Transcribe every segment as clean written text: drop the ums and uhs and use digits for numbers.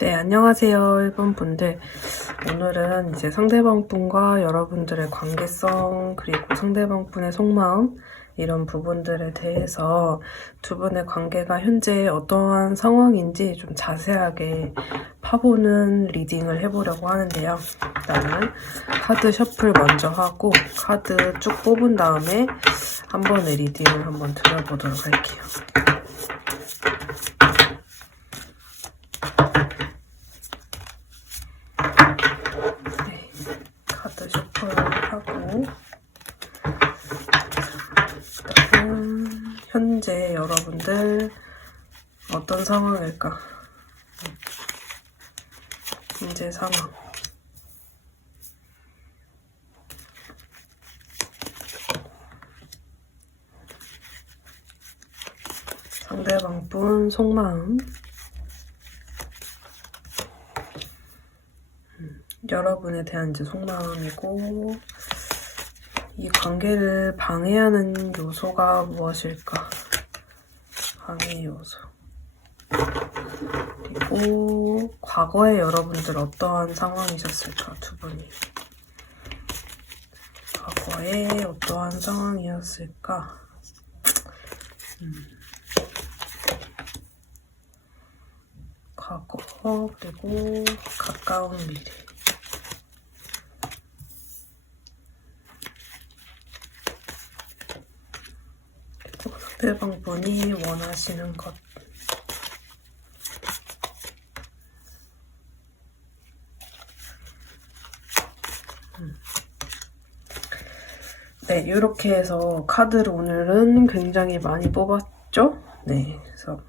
네, 안녕하세요, 일본 분들. 오늘은 이제 상대방 분과 여러분들의 관계성, 그리고 상대방 분의 속마음, 이런 부분들에 대해서 두 분의 관계가 현재 어떠한 상황인지 좀 자세하게 파보는 리딩을 해보려고 하는데요. 일단은 카드 셔플 먼저 하고 카드 쭉 뽑은 다음에 한 번의 리딩을 한번 드려보도록 할게요. 카드 셔플하고 일단은 현재 여러분들 어떤 상황일까? 현재 상황. 상대방 분 속마음. 여러분에 대한 이제 속마음이고, 이 관계를 방해하는 요소가 무엇일까? 방해 요소. 그리고 과거에 여러분들 어떠한 상황이셨을까? 두 분이. 과거에 어떠한 상황이었을까? 과거, 그리고 가까운 미래. 상대방 분이 원하시는 것. 네, 이렇게 해서 카드를 오늘은 굉장히 많이 뽑았죠? 네, 그래서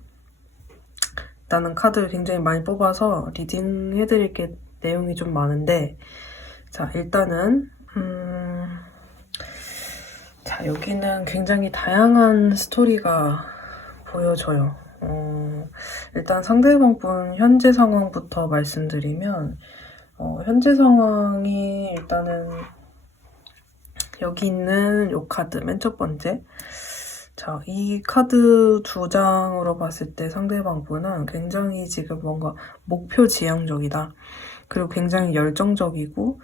일단은 카드를 굉장히 많이 뽑아서 리딩 해드릴 게 내용이 좀 많은데, 자, 일단은 자, 여기는 굉장히 다양한 스토리가 보여져요. 일단 상대방 분 현재 상황부터 말씀드리면, 현재 상황이 일단은 여기 있는 이 카드, 맨 첫 번째. 자, 이 카드 두 장으로 봤을 때 상대방 분은 굉장히 지금 뭔가 목표 지향적이다. 그리고 굉장히 열정적이고,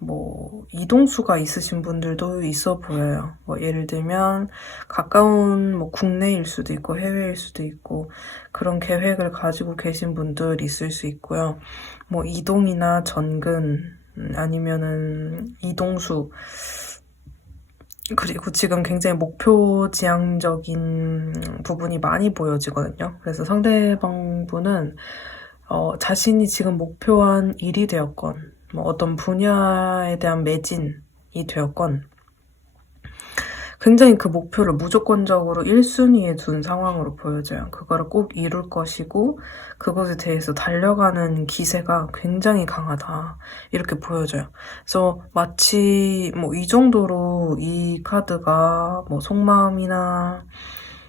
뭐 이동수가 있으신 분들도 있어 보여요. 뭐 예를 들면 가까운 뭐 국내일 수도 있고 해외일 수도 있고 그런 계획을 가지고 계신 분들 있을 수 있고요. 뭐 이동이나 전근 아니면은 이동수, 그리고 지금 굉장히 목표 지향적인 부분이 많이 보여지거든요. 그래서 상대방 분은 자신이 지금 목표한 일이 되었건 뭐 어떤 분야에 대한 매진이 되었건 굉장히 그 목표를 무조건적으로 1순위에 둔 상황으로 보여져요. 그거를 꼭 이룰 것이고 그것에 대해서 달려가는 기세가 굉장히 강하다. 이렇게 보여져요. 그래서 마치 뭐 이 정도로 이 카드가 뭐 속마음이나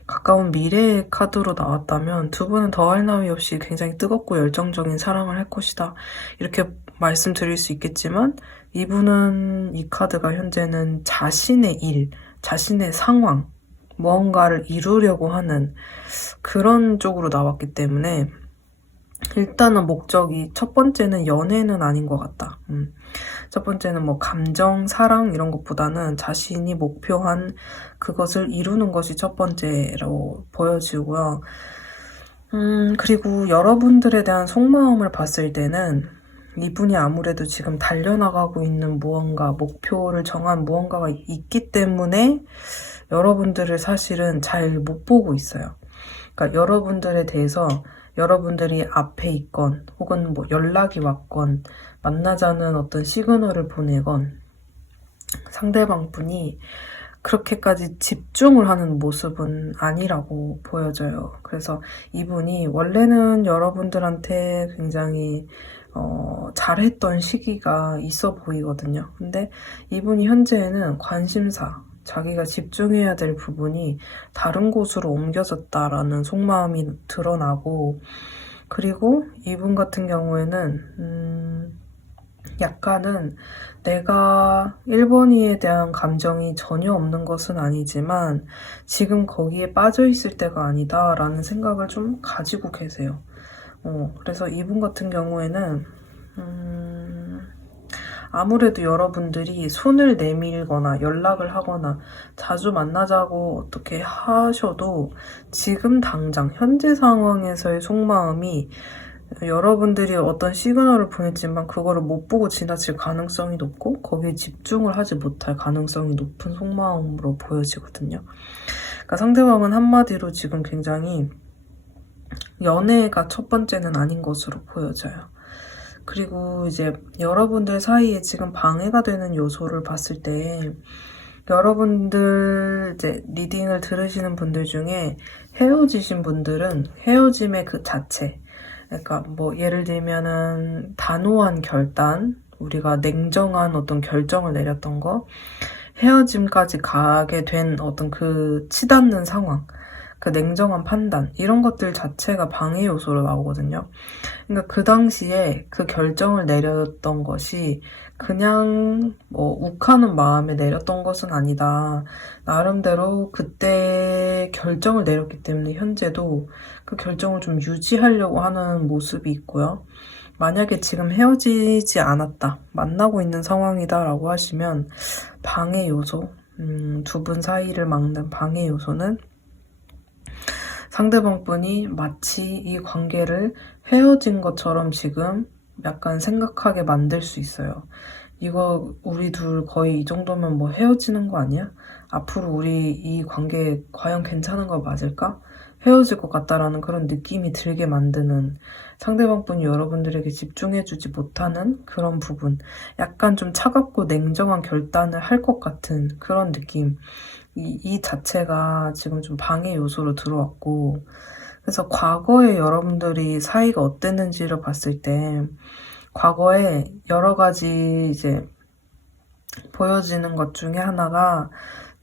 가까운 미래의 카드로 나왔다면 두 분은 더할 나위 없이 굉장히 뜨겁고 열정적인 사랑을 할 것이다. 이렇게 말씀드릴 수 있겠지만 이분은 이 카드가 현재는 자신의 일, 자신의 상황, 무언가를 이루려고 하는 그런 쪽으로 나왔기 때문에 일단은 목적이 첫 번째는 연애는 아닌 것 같다. 첫 번째는 뭐 감정, 사랑 이런 것보다는 자신이 목표한 그것을 이루는 것이 첫 번째로 보여지고요. 그리고 여러분들에 대한 속마음을 봤을 때는 이분이 아무래도 지금 달려나가고 있는 무언가, 목표를 정한 무언가가 있기 때문에 여러분들을 사실은 잘 못 보고 있어요. 그러니까 여러분들에 대해서 여러분들이 앞에 있건 혹은 뭐 연락이 왔건 만나자는 어떤 시그널을 보내건 상대방 분이 그렇게까지 집중을 하는 모습은 아니라고 보여져요. 그래서 이분이 원래는 여러분들한테 굉장히 잘했던 시기가 있어 보이거든요. 근데 이분이 현재는 관심사, 자기가 집중해야 될 부분이 다른 곳으로 옮겨졌다라는 속마음이 드러나고, 그리고 이분 같은 경우에는 약간은 내가 1번이에 대한 감정이 전혀 없는 것은 아니지만 지금 거기에 빠져 있을 때가 아니다 라는 생각을 좀 가지고 계세요. 그래서 이분 같은 경우에는 아무래도 여러분들이 손을 내밀거나 연락을 하거나 자주 만나자고 어떻게 하셔도 지금 당장 현재 상황에서의 속마음이 여러분들이 어떤 시그널을 보냈지만 그거를 못 보고 지나칠 가능성이 높고 거기에 집중을 하지 못할 가능성이 높은 속마음으로 보여지거든요. 그러니까 상대방은 한마디로 지금 굉장히 연애가 첫 번째는 아닌 것으로 보여져요. 그리고 이제 여러분들 사이에 지금 방해가 되는 요소를 봤을 때 여러분들 이제 리딩을 들으시는 분들 중에 헤어지신 분들은 헤어짐의 그 자체, 그러니까 뭐 예를 들면은 단호한 결단, 우리가 냉정한 어떤 결정을 내렸던 거, 헤어짐까지 가게 된 어떤 그 치닫는 상황, 그 냉정한 판단, 이런 것들 자체가 방해 요소로 나오거든요. 그러니까 그 당시에 그 결정을 내렸던 것이 그냥 뭐 욱하는 마음에 내렸던 것은 아니다. 나름대로 그때 결정을 내렸기 때문에 현재도 그 결정을 좀 유지하려고 하는 모습이 있고요. 만약에 지금 헤어지지 않았다, 만나고 있는 상황이다 라고 하시면 방해 요소, 두 분 사이를 막는 방해 요소는 상대방 분이 마치 이 관계를 헤어진 것처럼 지금 약간 생각하게 만들 수 있어요. 이거 우리 둘 거의 이 정도면 뭐 헤어지는 거 아니야? 앞으로 우리 이 관계 과연 괜찮은 거 맞을까? 헤어질 것 같다라는 그런 느낌이 들게 만드는, 상대방 분이 여러분들에게 집중해주지 못하는 그런 부분, 약간 좀 차갑고 냉정한 결단을 할 것 같은 그런 느낌, 이 자체가 지금 좀 방해 요소로 들어왔고, 그래서 과거에 여러분들이 사이가 어땠는지를 봤을 때 과거에 여러 가지 이제 보여지는 것 중에 하나가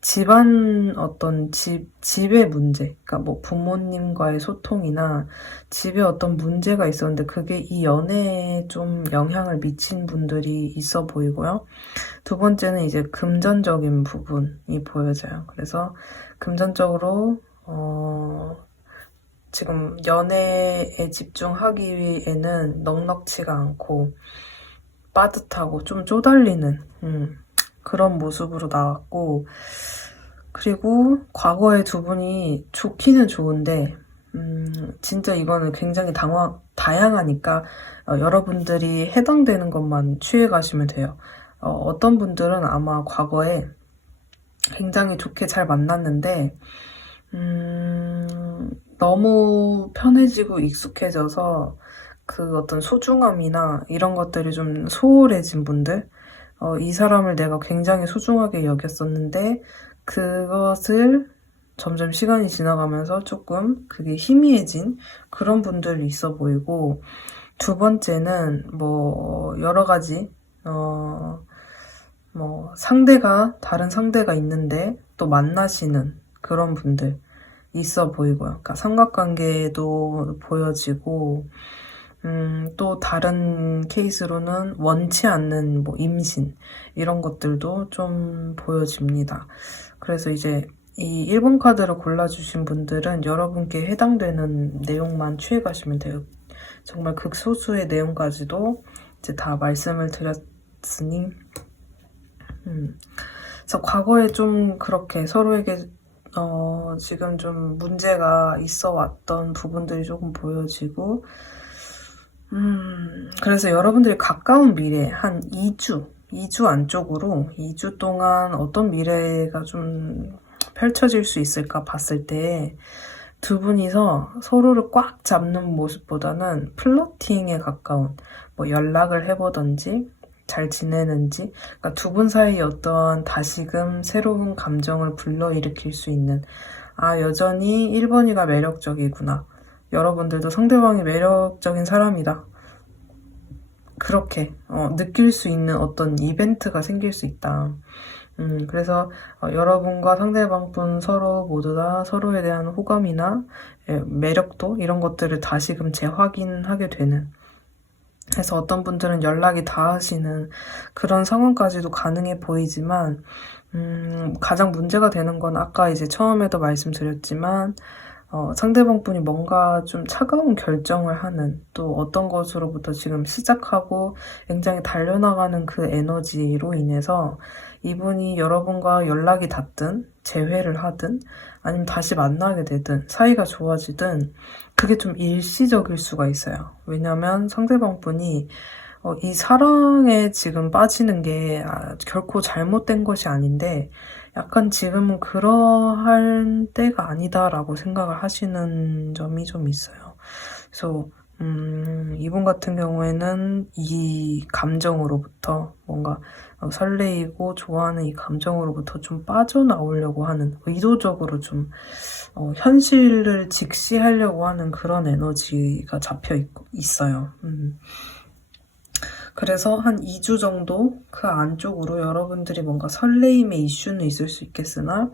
집안 어떤 집의 문제, 그러니까 뭐 부모님과의 소통이나 집에 어떤 문제가 있었는데 그게 이 연애에 좀 영향을 미친 분들이 있어 보이고요. 두 번째는 이제 금전적인 부분이 보여져요. 그래서 금전적으로 지금 연애에 집중하기에는 넉넉치가 않고 빠듯하고 좀 쪼달리는 그런 모습으로 나왔고, 그리고 과거에 두 분이 좋기는 좋은데 진짜 이거는 굉장히 다양하니까 여러분들이 해당되는 것만 취해 가시면 돼요. 어떤 분들은 아마 과거에 굉장히 좋게 잘 만났는데 너무 편해지고 익숙해져서 그 어떤 소중함이나 이런 것들이 좀 소홀해진 분들, 이 사람을 내가 굉장히 소중하게 여겼었는데 그것을 점점 시간이 지나가면서 조금 그게 희미해진 그런 분들이 있어 보이고, 두 번째는 뭐 여러 가지 뭐 다른 상대가 있는데 또 만나시는 그런 분들 있어 보이고요. 그러니까 삼각관계도 보여지고, 또 다른 케이스로는 원치 않는 뭐 임신 이런 것들도 좀 보여집니다. 그래서 이제 이 1번 카드를 골라주신 분들은 여러분께 해당되는 내용만 취해 가시면 돼요. 정말 극소수의 내용까지도 이제 다 말씀을 드렸으니, 그래서 과거에 좀 그렇게 서로에게 지금 좀 문제가 있어 왔던 부분들이 조금 보여지고, 그래서 여러분들이 가까운 미래, 한 2주 안쪽으로 2주 동안 어떤 미래가 좀 펼쳐질 수 있을까 봤을 때 두 분이서 서로를 꽉 잡는 모습보다는 플러팅에 가까운, 뭐 연락을 해보던지 잘 지내는지, 그러니까 두 분 사이에 어떠한 다시금 새로운 감정을 불러일으킬 수 있는, 아 여전히 1번이가 매력적이구나, 여러분들도 상대방이 매력적인 사람이다, 그렇게 느낄 수 있는 어떤 이벤트가 생길 수 있다. 그래서 여러분과 상대방분 서로 모두 다 서로에 대한 호감이나 매력도 이런 것들을 다시금 재확인하게 되는 그래서 어떤 분들은 연락이 닿으시는 그런 상황까지도 가능해 보이지만, 가장 문제가 되는 건 아까 이제 처음에도 말씀드렸지만, 상대방 분이 뭔가 좀 차가운 결정을 하는, 또 어떤 것으로부터 지금 시작하고 굉장히 달려나가는 그 에너지로 인해서 이분이 여러분과 연락이 닿든, 재회를 하든, 아니면 다시 만나게 되든, 사이가 좋아지든, 그게 좀 일시적일 수가 있어요. 왜냐면 상대방 분이 이 사랑에 지금 빠지는 게 결코 잘못된 것이 아닌데 약간 지금은 그러할 때가 아니다라고 생각을 하시는 점이 좀 있어요. 그래서 이분 같은 경우에는 이 감정으로부터 뭔가 설레이고 좋아하는 이 감정으로부터 좀 빠져나오려고 하는, 의도적으로 좀 현실을 직시하려고 하는 그런 에너지가 잡혀 있어요. 그래서 한 2주 정도 그 안쪽으로 여러분들이 뭔가 설레임의 이슈는 있을 수 있겠으나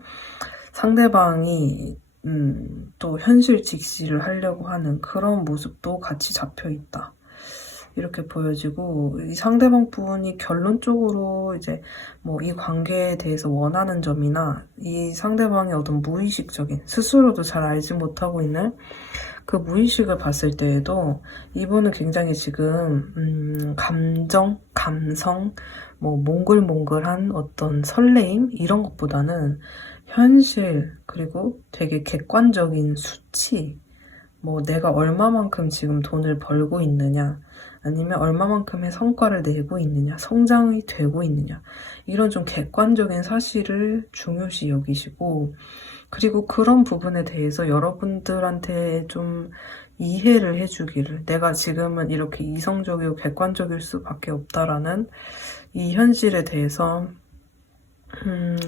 상대방이 또 현실 직시를 하려고 하는 그런 모습도 같이 잡혀 있다. 이렇게 보여지고, 이 상대방 분이 결론적으로 이제 뭐 이 관계에 대해서 원하는 점이나 이 상대방의 어떤 무의식적인, 스스로도 잘 알지 못하고 있는 그 무의식을 봤을 때에도 이분은 굉장히 지금 감정, 감성, 뭐 몽글몽글한 어떤 설레임 이런 것보다는 현실, 그리고 되게 객관적인 수치, 뭐 내가 얼마만큼 지금 돈을 벌고 있느냐, 아니면 얼마만큼의 성과를 내고 있느냐, 성장이 되고 있느냐, 이런 좀 객관적인 사실을 중요시 여기시고, 그리고 그런 부분에 대해서 여러분들한테 좀 이해를 해주기를, 내가 지금은 이렇게 이성적이고 객관적일 수밖에 없다라는 이 현실에 대해서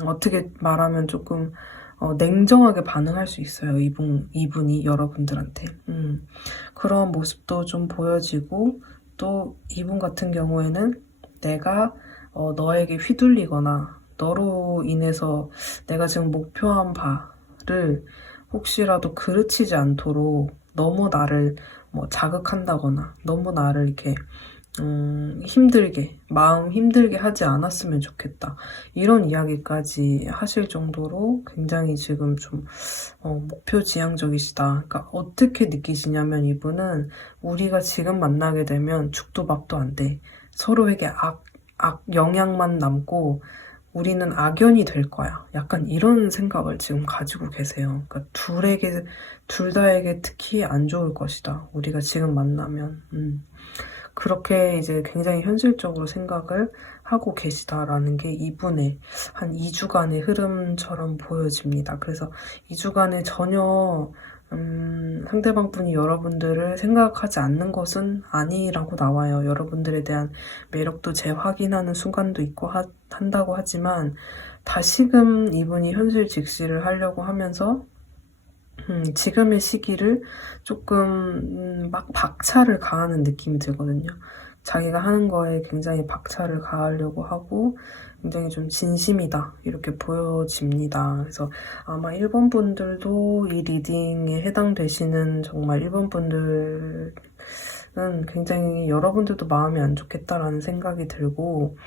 어떻게 말하면 조금 냉정하게 반응할 수 있어요. 이분이 여러분들한테. 그런 모습도 좀 보여지고, 또 이분 같은 경우에는 내가 너에게 휘둘리거나 너로 인해서 내가 지금 목표한 바를 혹시라도 그르치지 않도록 너무 나를 뭐 자극한다거나 너무 나를 이렇게 힘들게, 마음 힘들게 하지 않았으면 좋겠다. 이런 이야기까지 하실 정도로 굉장히 지금 좀 목표지향적이시다. 그러니까 어떻게 느끼시냐면 이분은 우리가 지금 만나게 되면 죽도 밥도 안 돼. 서로에게 악 영향만 남고 우리는 악연이 될 거야. 약간 이런 생각을 지금 가지고 계세요. 그러니까 둘 다에게 특히 안 좋을 것이다. 우리가 지금 만나면. 그렇게 이제 굉장히 현실적으로 생각을 하고 계시다라는 게 이분의 한 2주간의 흐름처럼 보여집니다. 그래서 2주간에 전혀 상대방 분이 여러분들을 생각하지 않는 것은 아니라고 나와요. 여러분들에 대한 매력도 재확인하는 순간도 있고 한다고 하지만 다시금 이분이 현실 직시를 하려고 하면서 지금의 시기를 조금 막 박차를 가하는 느낌이 들거든요. 자기가 하는 거에 굉장히 박차를 가하려고 하고 굉장히 좀 진심이다 이렇게 보여집니다. 그래서 아마 1번 분들도 이 리딩에 해당되시는 정말 1번 분들은 굉장히 여러분들도 마음이 안 좋겠다라는 생각이 들고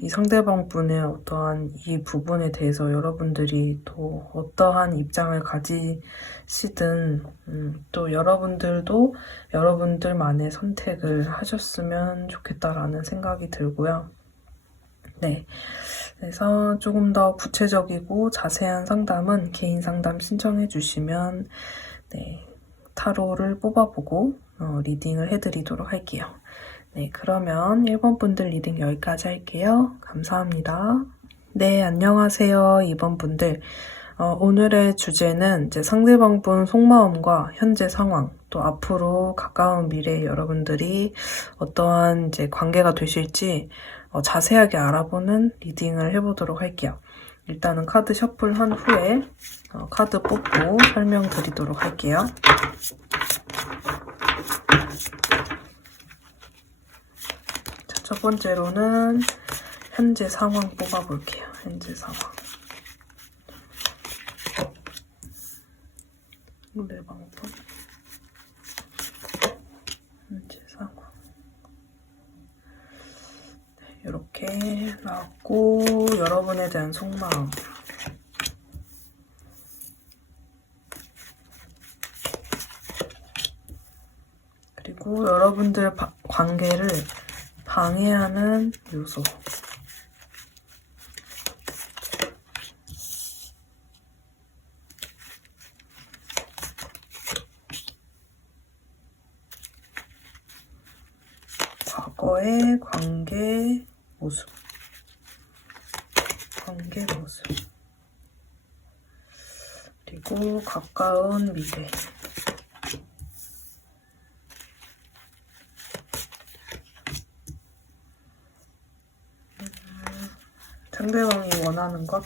이 상대방 분의 어떠한 이 부분에 대해서 여러분들이 또 어떠한 입장을 가지시든 또 여러분들도 여러분들만의 선택을 하셨으면 좋겠다라는 생각이 들고요. 네, 그래서 조금 더 구체적이고 자세한 상담은 개인 상담 신청해 주시면 네, 타로를 뽑아보고 리딩을 해드리도록 할게요. 네, 그러면 1번 분들 리딩 여기까지 할게요. 감사합니다. 네, 안녕하세요. 2번 분들. 오늘의 주제는 이제 상대방 분 속마음과 현재 상황, 또 앞으로 가까운 미래에 여러분들이 어떠한 이제 관계가 되실지 자세하게 알아보는 리딩을 해보도록 할게요. 일단은 카드 셔플한 후에 카드 뽑고 설명드리도록 할게요. 첫 번째로는 현재 상황 뽑아볼게요. 현재 상황. 네 방법. 나왔고, 여러분에 대한 속마음. 그리고 여러분들 관계를 방해하는 요소. 과거의 관계 모습. 관계 모습. 그리고 가까운 미래. 상대방이 원하는 것.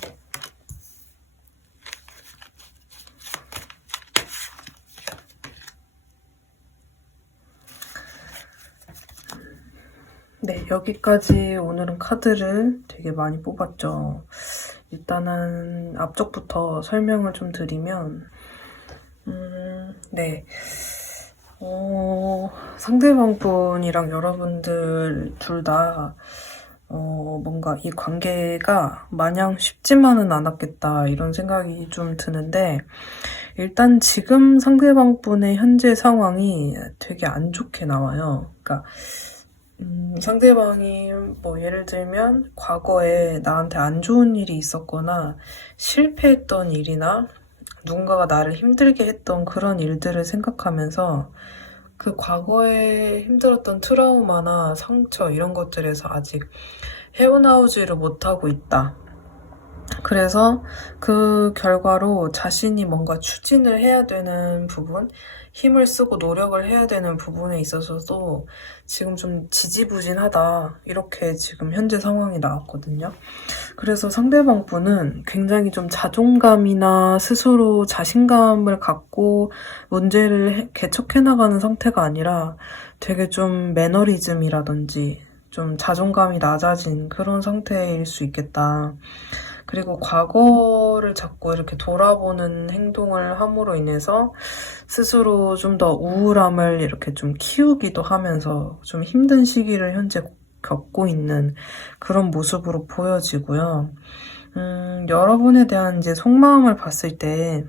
네, 여기까지 오늘은 카드를 되게 많이 뽑았죠. 일단은 앞쪽부터 설명을 좀 드리면 네, 상대방 분이랑 여러분들 둘 다 뭔가 이 관계가 마냥 쉽지만은 않았겠다 이런 생각이 좀 드는데, 일단 지금 상대방 분의 현재 상황이 되게 안 좋게 나와요. 그러니까 상대방이 뭐 예를 들면 과거에 나한테 안 좋은 일이 있었거나 실패했던 일이나 누군가가 나를 힘들게 했던 그런 일들을 생각하면서 그 과거에 힘들었던 트라우마나 상처 이런 것들에서 아직 헤어나오지를 못하고 있다. 그래서 그 결과로 자신이 뭔가 추진을 해야 되는 부분, 힘을 쓰고 노력을 해야 되는 부분에 있어서도 지금 좀 지지부진하다, 이렇게 지금 현재 상황이 나왔거든요. 그래서 상대방 분은 굉장히 좀 자존감이나 스스로 자신감을 갖고 문제를 개척해 나가는 상태가 아니라 되게 좀 매너리즘이라든지 좀 자존감이 낮아진 그런 상태일 수 있겠다. 그리고 과거를 자꾸 이렇게 돌아보는 행동을 함으로 인해서 스스로 좀 더 우울함을 이렇게 좀 키우기도 하면서 좀 힘든 시기를 현재 겪고 있는 그런 모습으로 보여지고요. 여러분에 대한 이제 속마음을 봤을 때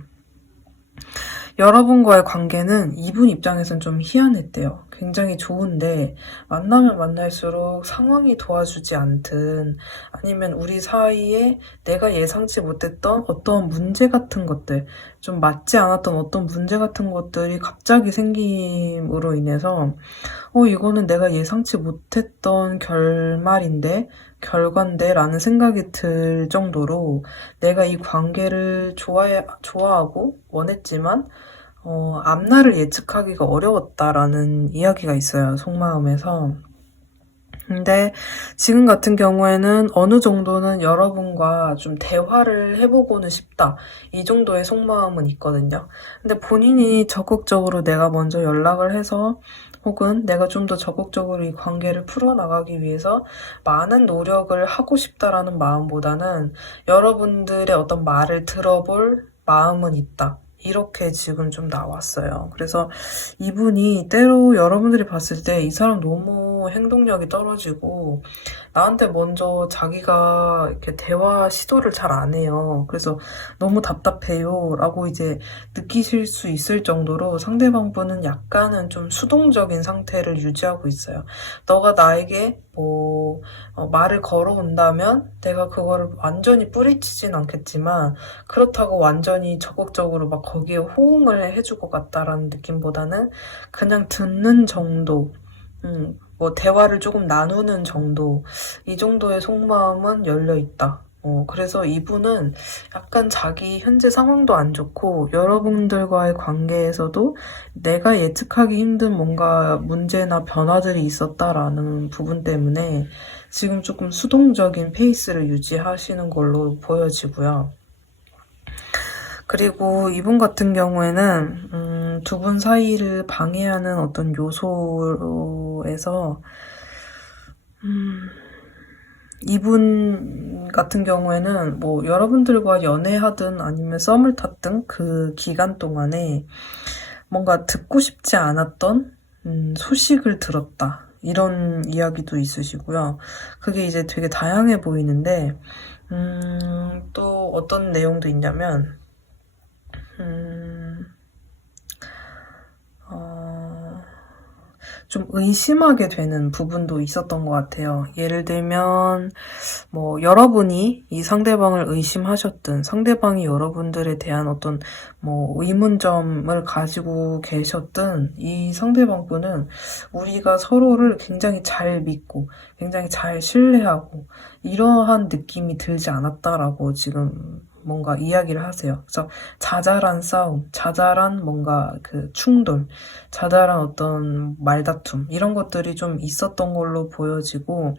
여러분과의 관계는 이분 입장에선 좀 희한했대요. 굉장히 좋은데 만나면 만날수록 상황이 도와주지 않든 아니면 우리 사이에 내가 예상치 못했던 어떤 문제 같은 것들, 좀 맞지 않았던 어떤 문제 같은 것들이 갑자기 생김으로 인해서 이거는 내가 예상치 못했던 결과인데 라는 생각이 들 정도로 내가 이 관계를 좋아하고 원했지만 앞날을 예측하기가 어려웠다라는 이야기가 있어요, 속마음에서. 근데 지금 같은 경우에는 어느 정도는 여러분과 좀 대화를 해보고는 싶다, 이 정도의 속마음은 있거든요. 근데 본인이 적극적으로 내가 먼저 연락을 해서 혹은 내가 좀 더 적극적으로 이 관계를 풀어나가기 위해서 많은 노력을 하고 싶다라는 마음보다는 여러분들의 어떤 말을 들어볼 마음은 있다, 이렇게 지금 좀 나왔어요. 그래서 이분이 때로 여러분들이 봤을 때 이 사람 너무 행동력이 떨어지고 나한테 먼저 자기가 이렇게 대화 시도를 잘 안 해요. 그래서 너무 답답해요 라고 이제 느끼실 수 있을 정도로 상대방 분은 약간은 좀 수동적인 상태를 유지하고 있어요. 너가 나에게 말을 걸어온다면 내가 그거를 완전히 뿌리치진 않겠지만 그렇다고 완전히 적극적으로 막 거기에 호응을 해줄 것 같다라는 느낌보다는 그냥 듣는 정도, 대화를 조금 나누는 정도, 이 정도의 속마음은 열려있다. 그래서 이분은 약간 자기 현재 상황도 안 좋고 여러분들과의 관계에서도 내가 예측하기 힘든 뭔가 문제나 변화들이 있었다라는 부분 때문에 지금 조금 수동적인 페이스를 유지하시는 걸로 보여지고요. 그리고 이분 같은 경우에는 두 분 사이를 방해하는 어떤 요소에서 이분 같은 경우에는 뭐 여러분들과 연애하든 아니면 썸을 탔든 그 기간 동안에 뭔가 듣고 싶지 않았던 소식을 들었다. 이런 이야기도 있으시고요. 그게 이제 되게 다양해 보이는데, 또 어떤 내용도 있냐면, 좀 의심하게 되는 부분도 있었던 것 같아요. 예를 들면, 뭐, 여러분이 이 상대방을 의심하셨든, 상대방이 여러분들에 대한 어떤, 뭐, 의문점을 가지고 계셨든, 이 상대방 분은 우리가 서로를 굉장히 잘 믿고, 굉장히 잘 신뢰하고, 이러한 느낌이 들지 않았다라고 지금 뭔가 이야기를 하세요. 그래서 자잘한 싸움, 자잘한 뭔가 그 충돌, 자잘한 어떤 말다툼 이런 것들이 좀 있었던 걸로 보여지고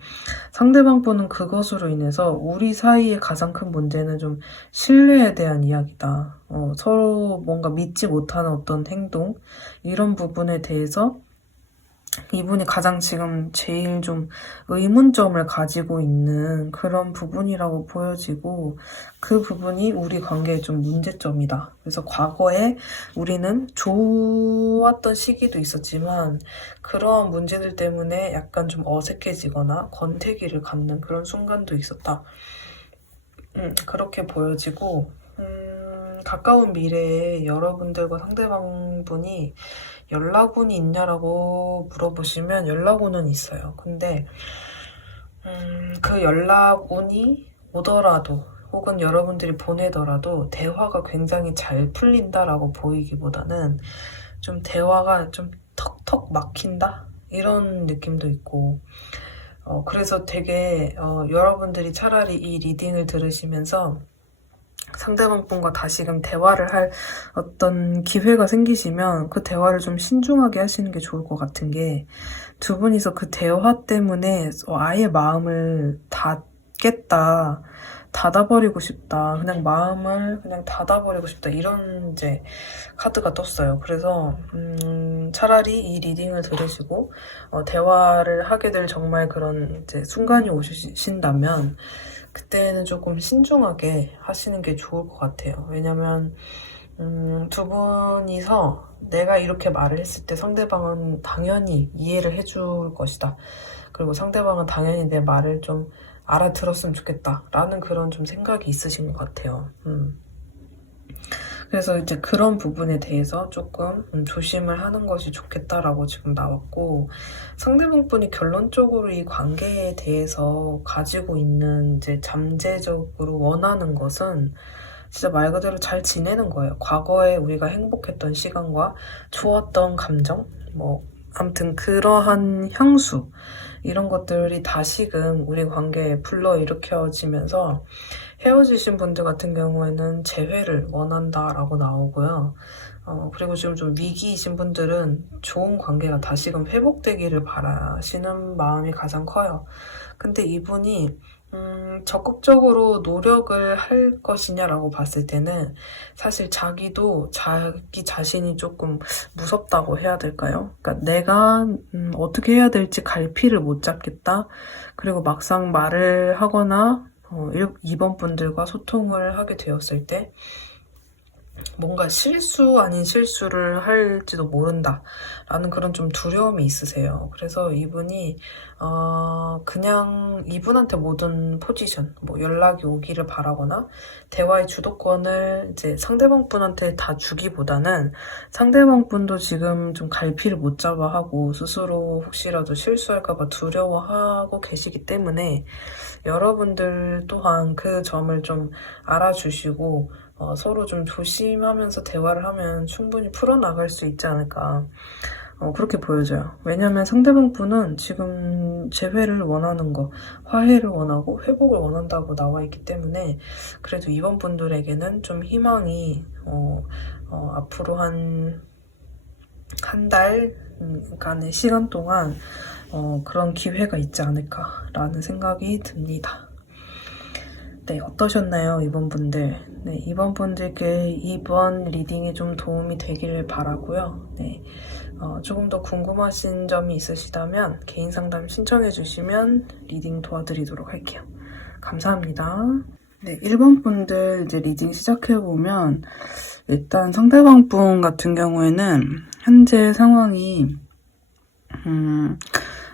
상대방 분은 그것으로 인해서 우리 사이의 가장 큰 문제는 좀 신뢰에 대한 이야기다. 서로 뭔가 믿지 못하는 어떤 행동 이런 부분에 대해서 이분이 가장 지금 제일 좀 의문점을 가지고 있는 그런 부분이라고 보여지고 그 부분이 우리 관계의 좀 문제점이다. 그래서 과거에 우리는 좋았던 시기도 있었지만 그러한 문제들 때문에 약간 좀 어색해지거나 권태기를 갖는 그런 순간도 있었다. 그렇게 보여지고 가까운 미래에 여러분들과 상대방분이 연락운이 있냐라고 물어보시면 연락운은 있어요. 근데 그 연락운이 오더라도 혹은 여러분들이 보내더라도 대화가 굉장히 잘 풀린다라고 보이기보다는 좀 대화가 좀 턱턱 막힌다? 이런 느낌도 있고 그래서 되게 여러분들이 차라리 이 리딩을 들으시면서 상대방 분과 다시금 대화를 할 어떤 기회가 생기시면 그 대화를 좀 신중하게 하시는 게 좋을 것 같은 게 두 분이서 그 대화 때문에 아예 마음을 닫겠다, 닫아버리고 싶다, 그냥 마음을 그냥 닫아버리고 싶다 이런 이제 카드가 떴어요. 그래서 차라리 이 리딩을 들으시고 대화를 하게 될 정말 그런 이제 순간이 오신다면 그때는 조금 신중하게 하시는 게 좋을 것 같아요. 왜냐면 두 분이서 내가 이렇게 말을 했을 때 상대방은 당연히 이해를 해줄 것이다. 그리고 상대방은 당연히 내 말을 좀 알아들었으면 좋겠다. 라는 그런 좀 생각이 있으신 것 같아요. 그래서 이제 그런 부분에 대해서 조금 조심을 하는 것이 좋겠다라고 지금 나왔고 상대방 분이 결론적으로 이 관계에 대해서 가지고 있는 이제 잠재적으로 원하는 것은 진짜 말 그대로 잘 지내는 거예요. 과거에 우리가 행복했던 시간과 좋았던 감정, 뭐 아무튼 그러한 향수 이런 것들이 다시금 우리 관계에 불러일으켜지면서 헤어지신 분들 같은 경우에는 재회를 원한다라고 나오고요. 그리고 지금 좀 위기이신 분들은 좋은 관계가 다시금 회복되기를 바라시는 마음이 가장 커요. 근데 이분이 적극적으로 노력을 할 것이냐라고 봤을 때는 사실 자기도 자기 자신이 조금 무섭다고 해야 될까요? 그러니까 내가 어떻게 해야 될지 갈피를 못 잡겠다. 그리고 막상 말을 하거나 2번 분들과 소통을 하게 되었을 때 뭔가 실수 아닌 실수를 할지도 모른다 라는 그런 좀 두려움이 있으세요. 그래서 이분이 그냥 이분한테 모든 포지션, 뭐 연락이 오기를 바라거나 대화의 주도권을 이제 상대방 분한테 다 주기보다는 상대방 분도 지금 좀 갈피를 못 잡아 하고 스스로 혹시라도 실수할까봐 두려워하고 계시기 때문에 여러분들 또한 그 점을 좀 알아주시고 서로 좀 조심하면서 대화를 하면 충분히 풀어나갈 수 있지 않을까 그렇게 보여져요. 왜냐면 상대방 분은 지금 재회를 원하는 거, 화해를 원하고 회복을 원한다고 나와 있기 때문에 그래도 이번 분들에게는 좀 희망이 앞으로 한 달간의 시간 동안 그런 기회가 있지 않을까라는 생각이 듭니다. 네, 어떠셨나요, 이번 분들? 네, 이번 분들께 이번 리딩이 좀 도움이 되기를 바라고요. 네, 조금 더 궁금하신 점이 있으시다면 개인 상담 신청해 주시면 리딩 도와드리도록 할게요. 감사합니다. 네, 1번 분들 이제 리딩 시작해보면 일단 상대방 분 같은 경우에는 현재 상황이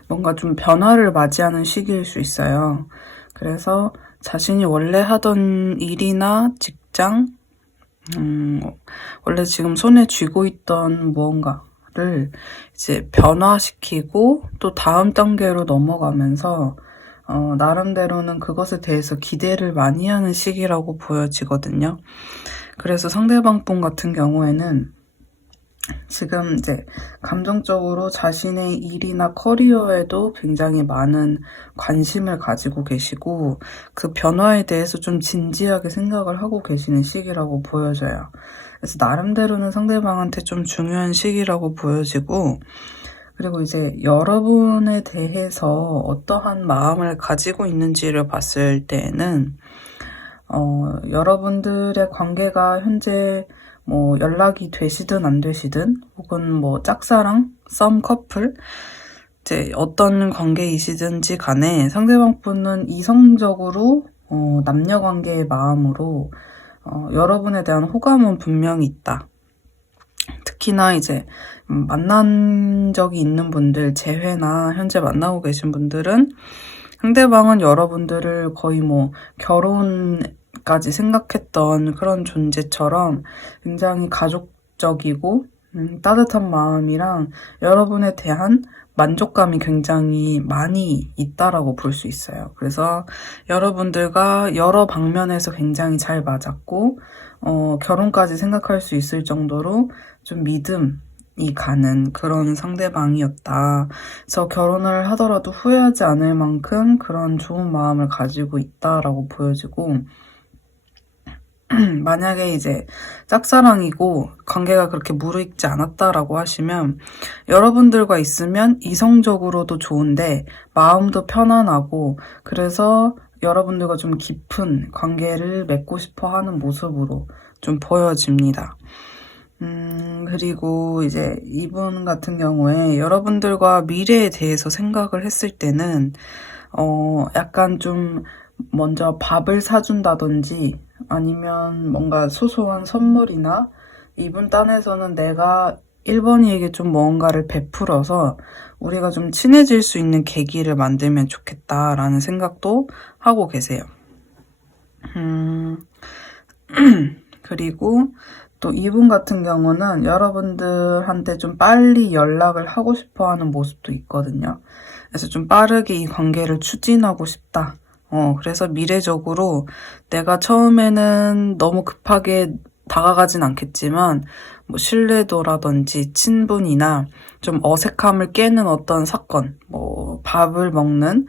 뭔가 좀 변화를 맞이하는 시기일 수 있어요. 그래서 자신이 원래 하던 일이나 직장, 원래 지금 손에 쥐고 있던 무언가를 이제 변화시키고 또 다음 단계로 넘어가면서 나름대로는 그것에 대해서 기대를 많이 하는 시기라고 보여지거든요. 그래서 상대방 분 같은 경우에는 지금 이제 감정적으로 자신의 일이나 커리어에도 굉장히 많은 관심을 가지고 계시고 그 변화에 대해서 좀 진지하게 생각을 하고 계시는 시기라고 보여져요. 그래서 나름대로는 상대방한테 좀 중요한 시기라고 보여지고 그리고 이제 여러분에 대해서 어떠한 마음을 가지고 있는지를 봤을 때에는 여러분들의 관계가 현재 뭐 연락이 되시든 안 되시든 혹은 뭐 짝사랑, 썸 커플 이제 어떤 관계이시든지 간에 상대방 분은 이성적으로 남녀 관계의 마음으로 여러분에 대한 호감은 분명히 있다. 특히나 이제 만난 적이 있는 분들 제외나 현재 만나고 계신 분들은 상대방은 여러분들을 거의 뭐 결혼까지 생각했던 그런 존재처럼 굉장히 가족적이고 따뜻한 마음이랑 여러분에 대한 만족감이 굉장히 많이 있다라고 볼 수 있어요. 그래서 여러분들과 여러 방면에서 굉장히 잘 맞았고 결혼까지 생각할 수 있을 정도로 좀 믿음이 가는 그런 상대방이었다. 그래서 결혼을 하더라도 후회하지 않을 만큼 그런 좋은 마음을 가지고 있다라고 보여지고 만약에 이제 짝사랑이고 관계가 그렇게 무르익지 않았다라고 하시면 여러분들과 있으면 이성적으로도 좋은데 마음도 편안하고 그래서 여러분들과 좀 깊은 관계를 맺고 싶어 하는 모습으로 좀 보여집니다. 그리고 이제 이분 같은 경우에 여러분들과 미래에 대해서 생각을 했을 때는 약간 좀 먼저 밥을 사준다든지 아니면 뭔가 소소한 선물이나 이분 딴에서는 내가 1번이에게 좀 뭔가를 베풀어서 우리가 좀 친해질 수 있는 계기를 만들면 좋겠다라는 생각도 하고 계세요. 그리고 또 이분 같은 경우는 여러분들한테 좀 빨리 연락을 하고 싶어 하는 모습도 있거든요. 그래서 좀 빠르게 이 관계를 추진하고 싶다. 그래서 미래적으로 내가 처음에는 너무 급하게 다가가진 않겠지만 뭐 신뢰도라든지 친분이나 좀 어색함을 깨는 어떤 사건, 뭐 밥을 먹는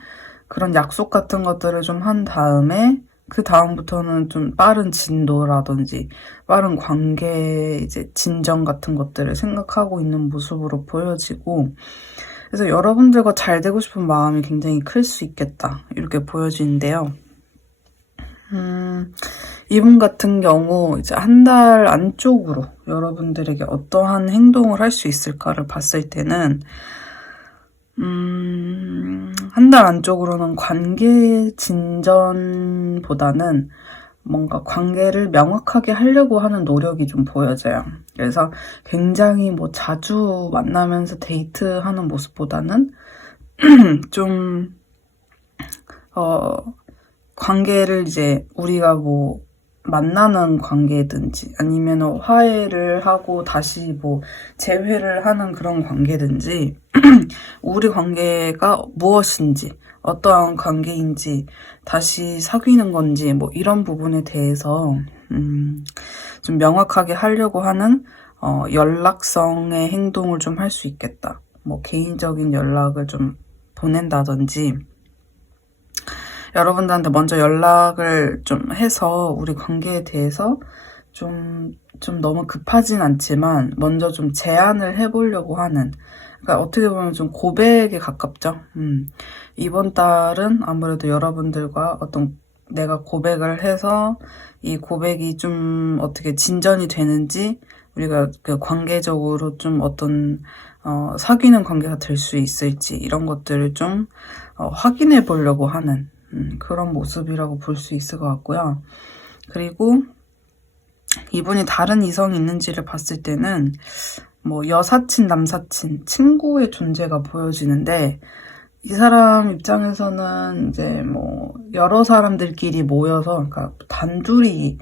그런 약속 같은 것들을 좀 한 다음에 그 다음부터는 좀 빠른 진도라든지 빠른 관계 이제 진전 같은 것들을 생각하고 있는 모습으로 보여지고 그래서 여러분들과 잘 되고 싶은 마음이 굉장히 클 수 있겠다 이렇게 보여지는데요. 이분 같은 경우 이제 한 달 안쪽으로 여러분들에게 어떠한 행동을 할 수 있을까를 봤을 때는 한 달 안쪽으로는 관계 진전보다는 뭔가 관계를 명확하게 하려고 하는 노력이 좀 보여져요. 그래서 굉장히 뭐 자주 만나면서 데이트하는 모습보다는 좀 관계를 이제 우리가 뭐 만나는 관계든지 아니면 화해를 하고 다시 뭐 재회를 하는 그런 관계든지 우리 관계가 무엇인지 어떠한 관계인지 다시 사귀는 건지 뭐 이런 부분에 대해서 좀 명확하게 하려고 하는 연락성의 행동을 좀 할 수 있겠다. 뭐 개인적인 연락을 좀 보낸다든지 여러분들한테 먼저 연락을 좀 해서 우리 관계에 대해서 좀 너무 급하진 않지만 먼저 좀 제안을 해보려고 하는 그러니까 어떻게 보면 좀 고백에 가깝죠. 이번 달은 아무래도 여러분들과 어떤 내가 고백을 해서 이 고백이 좀 어떻게 진전이 되는지 우리가 그 관계적으로 좀 어떤 사귀는 관계가 될 수 있을지 이런 것들을 좀 확인해 보려고 하는 그런 모습이라고 볼 수 있을 것 같고요. 그리고 이분이 다른 이성이 있는지를 봤을 때는 뭐 여사친, 남사친, 친구의 존재가 보여지는데 이 사람 입장에서는 이제 뭐 여러 사람들끼리 모여서, 그러니까 단둘이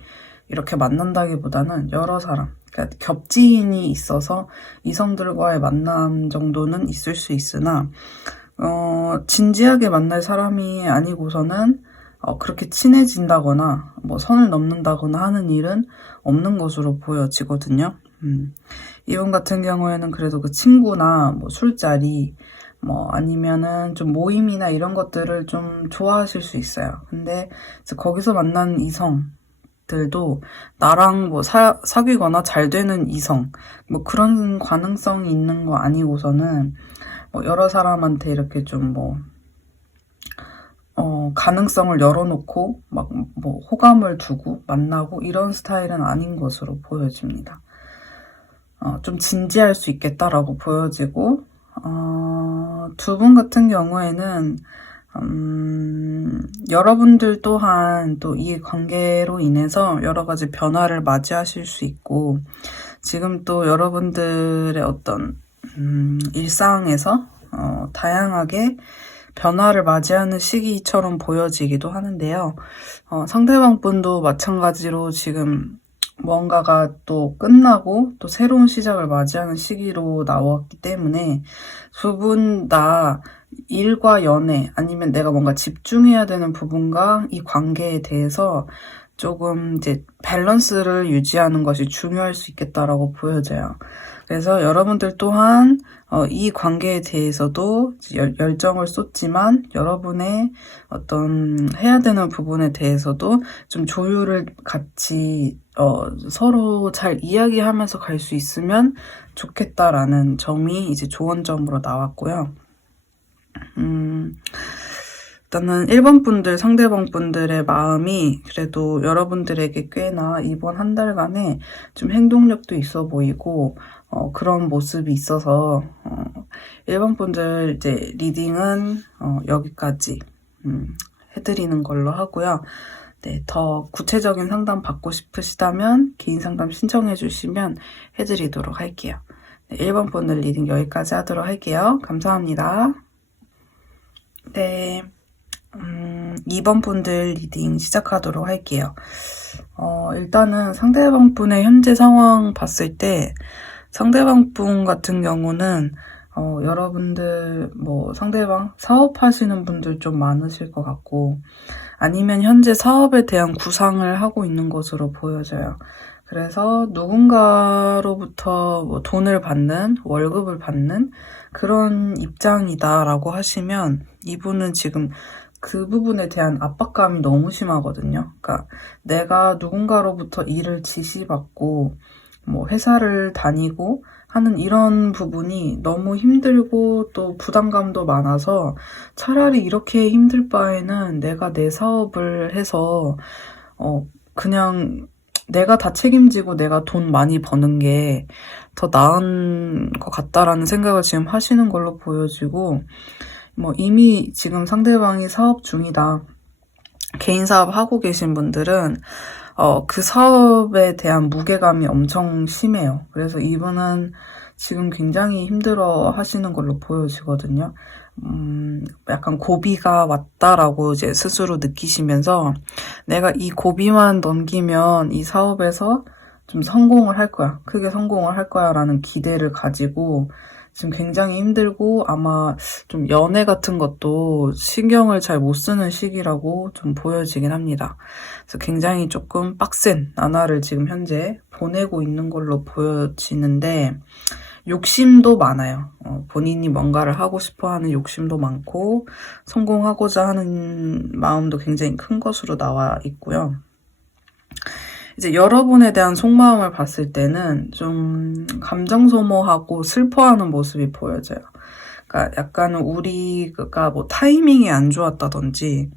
이렇게 만난다기보다는 여러 사람, 그러니까 겹지인이 있어서 이성들과의 만남 정도는 있을 수 있으나 진지하게 만날 사람이 아니고서는 그렇게 친해진다거나 뭐 선을 넘는다거나 하는 일은 없는 것으로 보여지거든요. 이분 같은 경우에는 그래도 그 친구나 뭐 술자리 뭐 아니면은 좀 모임이나 이런 것들을 좀 좋아하실 수 있어요. 근데 이제 거기서 만난 이성들도 나랑 뭐 사귀거나 잘 되는 이성 뭐 그런 가능성이 있는 거 아니고서는 뭐 여러 사람한테 이렇게 좀 뭐 가능성을 열어놓고 막 뭐 호감을 두고 만나고 이런 스타일은 아닌 것으로 보여집니다. 좀 진지할 수 있겠다라고 보여지고, 두 분 같은 경우에는 여러분들 또한 또 이 관계로 인해서 여러 가지 변화를 맞이하실 수 있고, 지금 또 여러분들의 어떤 일상에서 다양하게 변화를 맞이하는 시기처럼 보여지기도 하는데요. 상대방 분도 마찬가지로 지금 뭔가가 또 끝나고 또 새로운 시작을 맞이하는 시기로 나왔기 때문에 두 분 다 일과 연애 아니면 내가 뭔가 집중해야 되는 부분과 이 관계에 대해서 조금 이제 밸런스를 유지하는 것이 중요할 수 있겠다라고 보여져요. 그래서 여러분들 또한 이 관계에 대해서도 열정을 쏟지만 여러분의 어떤 해야 되는 부분에 대해서도 좀 조율을 같이 서로 잘 이야기하면서 갈 수 있으면 좋겠다라는 점이 이제 조언점으로 나왔고요. 일단은 1번 분들, 상대방 분들의 마음이 그래도 여러분들에게 꽤나 이번 한 달간에 좀 행동력도 있어 보이고 그런 모습이 있어서 1번 분들 이제 리딩은 여기까지 해드리는 걸로 하고요. 네, 더 구체적인 상담 받고 싶으시다면 개인 상담 신청해 주시면 해드리도록 할게요. 네, 1번 분들 리딩 여기까지 하도록 할게요. 감사합니다. 네, 2번 분들 리딩 시작하도록 할게요. 일단은 상대방 분의 현재 상황 봤을 때 상대방 분 같은 경우는 여러분들 뭐 상대방 사업하시는 분들 좀 많으실 것 같고 아니면 현재 사업에 대한 구상을 하고 있는 것으로 보여져요. 그래서 누군가로부터 뭐 돈을 받는, 월급을 받는 그런 입장이다라고 하시면 이분은 지금 그 부분에 대한 압박감이 너무 심하거든요. 그러니까 내가 누군가로부터 일을 지시받고 뭐 회사를 다니고 하는 이런 부분이 너무 힘들고 또 부담감도 많아서 차라리 이렇게 힘들 바에는 내가 내 사업을 해서 그냥 내가 다 책임지고 내가 돈 많이 버는 게 더 나은 것 같다라는 생각을 지금 하시는 걸로 보여지고 뭐 이미 지금 상대방이 사업 중이다. 개인 사업 하고 계신 분들은 그 사업에 대한 무게감이 엄청 심해요. 그래서 이분은 지금 굉장히 힘들어 하시는 걸로 보여지거든요. 약간 고비가 왔다라고 이제 스스로 느끼시면서 내가 이 고비만 넘기면 이 사업에서 좀 성공을 할 거야. 크게 성공을 할 거야 라는 기대를 가지고 지금 굉장히 힘들고 아마 좀 연애 같은 것도 신경을 잘 못 쓰는 시기라고 좀 보여지긴 합니다. 그래서 굉장히 조금 빡센 나날을 지금 현재 보내고 있는 걸로 보여지는데 욕심도 많아요. 본인이 뭔가를 하고 싶어 하는 욕심도 많고 성공하고자 하는 마음도 굉장히 큰 것으로 나와 있고요. 이제 여러분에 대한 속마음을 봤을 때는 좀 감정 소모하고 슬퍼하는 모습이 보여져요. 그러니까 약간 우리가 뭐 타이밍이 안 좋았다든지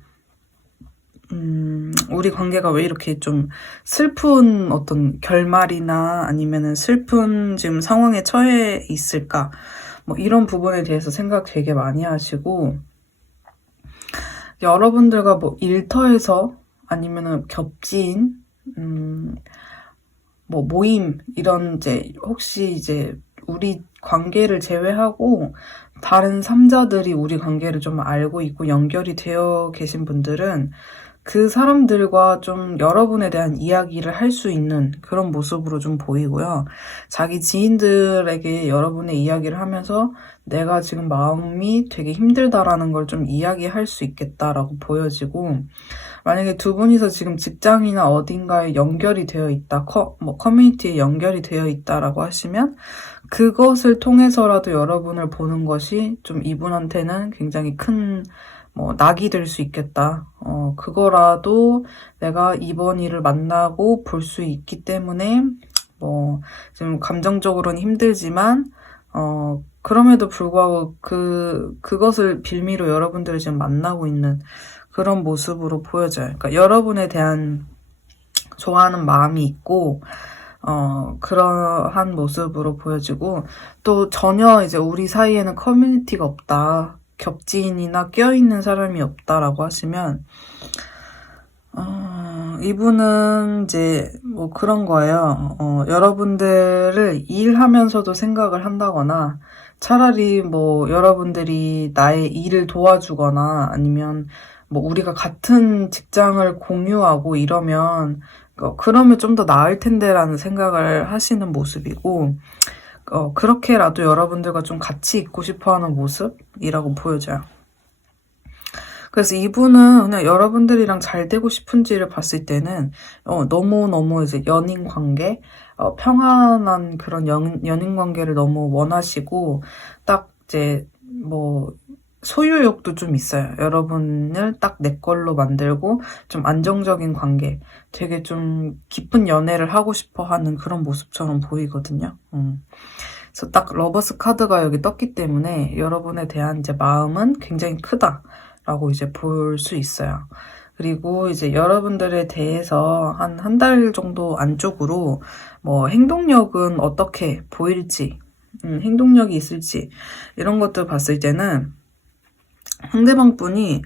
우리 관계가 왜 이렇게 좀 슬픈 어떤 결말이나 아니면은 슬픈 지금 상황에 처해 있을까? 뭐 이런 부분에 대해서 생각 되게 많이 하시고 여러분들과 뭐 일터에서 아니면은 겹친 뭐 모임 이런 이제 혹시 이제 우리 관계를 제외하고 다른 3자들이 우리 관계를 좀 알고 있고 연결이 되어 계신 분들은 그 사람들과 좀 여러분에 대한 이야기를 할 수 있는 그런 모습으로 좀 보이고요. 자기 지인들에게 여러분의 이야기를 하면서 내가 지금 마음이 되게 힘들다라는 걸 좀 이야기할 수 있겠다라고 보여지고, 만약에 두 분이서 지금 직장이나 어딘가에 연결이 되어 있다, 커뮤니티에 연결이 되어 있다라고 하시면 그것을 통해서라도 여러분을 보는 것이 좀 이분한테는 굉장히 큰 낙이 될 수 있겠다. 그거라도 내가 이번 일을 만나고 볼 수 있기 때문에 지금 감정적으로는 힘들지만 그럼에도 불구하고 그것을 빌미로 여러분들을 지금 만나고 있는 그런 모습으로 보여져요. 그러니까 여러분에 대한 좋아하는 마음이 있고 그러한 모습으로 보여지고, 또 전혀 이제 우리 사이에는 커뮤니티가 없다, 겹지인이나 껴있는 사람이 없다라고 하시면 이분은 이제 그런 거예요. 여러분들을 일하면서도 생각을 한다거나, 차라리 여러분들이 나의 일을 도와주거나, 아니면 우리가 같은 직장을 공유하고 이러면 그러면 좀 더 나을 텐데라는 생각을 하시는 모습이고, 그렇게라도 여러분들과 좀 같이 있고 싶어하는 모습이라고 보여져요. 그래서 이분은 그냥 여러분들이랑 잘 되고 싶은지를 봤을 때는 너무너무 이제 연인 관계, 평안한 그런 연인 관계를 너무 원하시고, 딱 이제 소유욕도 좀 있어요. 여러분을 딱 내 걸로 만들고 좀 안정적인 관계, 되게 좀 깊은 연애를 하고 싶어 하는 그런 모습처럼 보이거든요. 그래서 딱 러버스 카드가 여기 떴기 때문에 여러분에 대한 이제 마음은 굉장히 크다라고 이제 볼 수 있어요. 그리고 이제 여러분들에 대해서 한 달 정도 안쪽으로 행동력은 어떻게 보일지, 행동력이 있을지, 이런 것들 봤을 때는 상대방 분이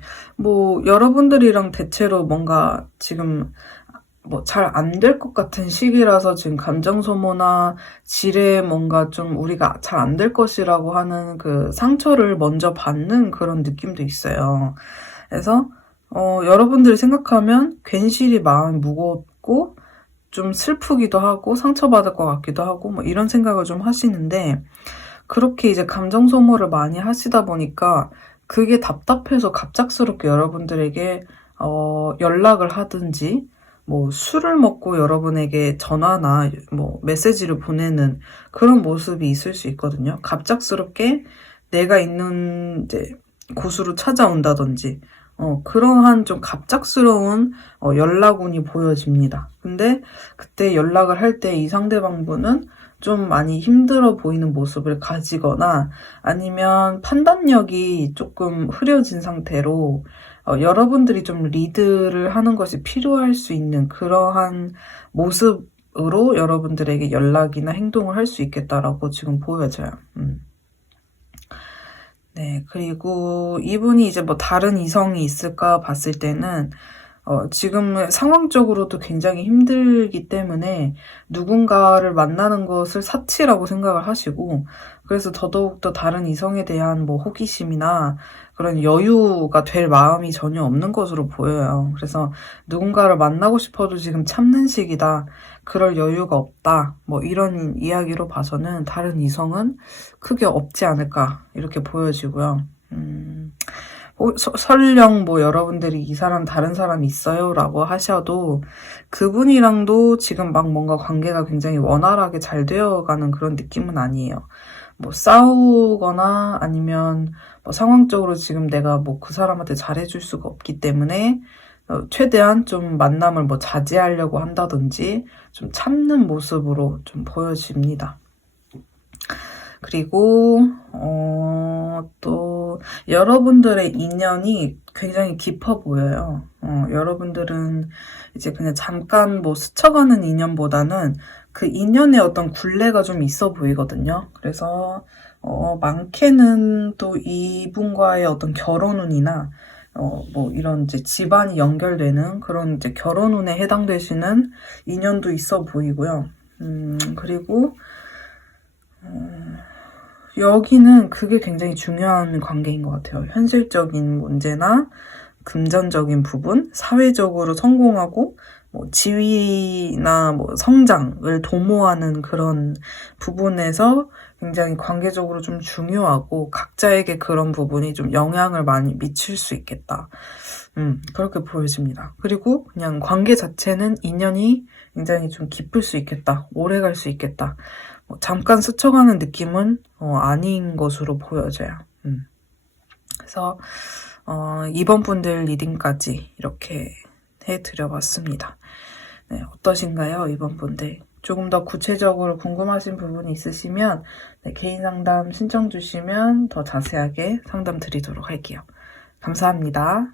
여러분들이랑 대체로 뭔가 지금 잘 안 될 것 같은 시기라서 지금 감정 소모나 지레 뭔가 좀 우리가 잘 안 될 것이라고 하는 그 상처를 먼저 받는 그런 느낌도 있어요. 그래서 여러분들이 생각하면 괜시리 마음이 무겁고 좀 슬프기도 하고 상처받을 것 같기도 하고 이런 생각을 좀 하시는데, 그렇게 이제 감정 소모를 많이 하시다 보니까 그게 답답해서 갑작스럽게 여러분들에게 연락을 하든지 술을 먹고 여러분에게 전화나 메시지를 보내는 그런 모습이 있을 수 있거든요. 갑작스럽게 내가 있는 이제 곳으로 찾아온다든지 그러한 좀 갑작스러운 연락운이 보여집니다. 근데 그때 연락을 할 때 이 상대방분은 좀 많이 힘들어 보이는 모습을 가지거나, 아니면 판단력이 조금 흐려진 상태로 여러분들이 좀 리드를 하는 것이 필요할 수 있는 그러한 모습으로 여러분들에게 연락이나 행동을 할 수 있겠다라고 지금 보여져요. 네, 그리고 이분이 이제 다른 이성이 있을까 봤을 때는 지금 상황적으로도 굉장히 힘들기 때문에 누군가를 만나는 것을 사치라고 생각을 하시고, 그래서 더더욱더 다른 이성에 대한 호기심이나 그런 여유가 될 마음이 전혀 없는 것으로 보여요. 그래서 누군가를 만나고 싶어도 지금 참는 시기다, 그럴 여유가 없다, 이런 이야기로 봐서는 다른 이성은 크게 없지 않을까 이렇게 보여지고요. 설령 여러분들이 이 사람 다른 사람 있어요 라고 하셔도 그분이랑도 지금 뭔가 관계가 굉장히 원활하게 잘 되어가는 그런 느낌은 아니에요. 싸우거나 아니면 상황적으로 지금 내가 그 사람한테 잘해줄 수가 없기 때문에 최대한 좀 만남을 자제하려고 한다든지 좀 참는 모습으로 좀 보여집니다. 그리고 또 여러분들의 인연이 굉장히 깊어 보여요. 여러분들은 이제 그냥 잠깐 스쳐가는 인연보다는 그 인연에 어떤 굴레가 좀 있어 보이거든요. 그래서 많게는 또 이분과의 어떤 결혼운이나 이런 이제 집안이 연결되는 그런 이제 결혼운에 해당되시는 인연도 있어 보이고요. 그리고 여기는 그게 굉장히 중요한 관계인 것 같아요. 현실적인 문제나 금전적인 부분, 사회적으로 성공하고 뭐 지위나 뭐 성장을 도모하는 그런 부분에서 굉장히 관계적으로 좀 중요하고 각자에게 그런 부분이 좀 영향을 많이 미칠 수 있겠다. 그렇게 보여집니다. 그리고 그냥 관계 자체는 인연이 굉장히 좀 깊을 수 있겠다. 오래 갈 수 있겠다. 잠깐 스쳐가는 느낌은 아닌 것으로 보여져요. 그래서 이번 분들 리딩까지 이렇게 해드려봤습니다. 네, 어떠신가요? 이번 분들. 조금 더 구체적으로 궁금하신 부분이 있으시면 네, 개인 상담 신청 주시면 더 자세하게 상담 드리도록 할게요. 감사합니다.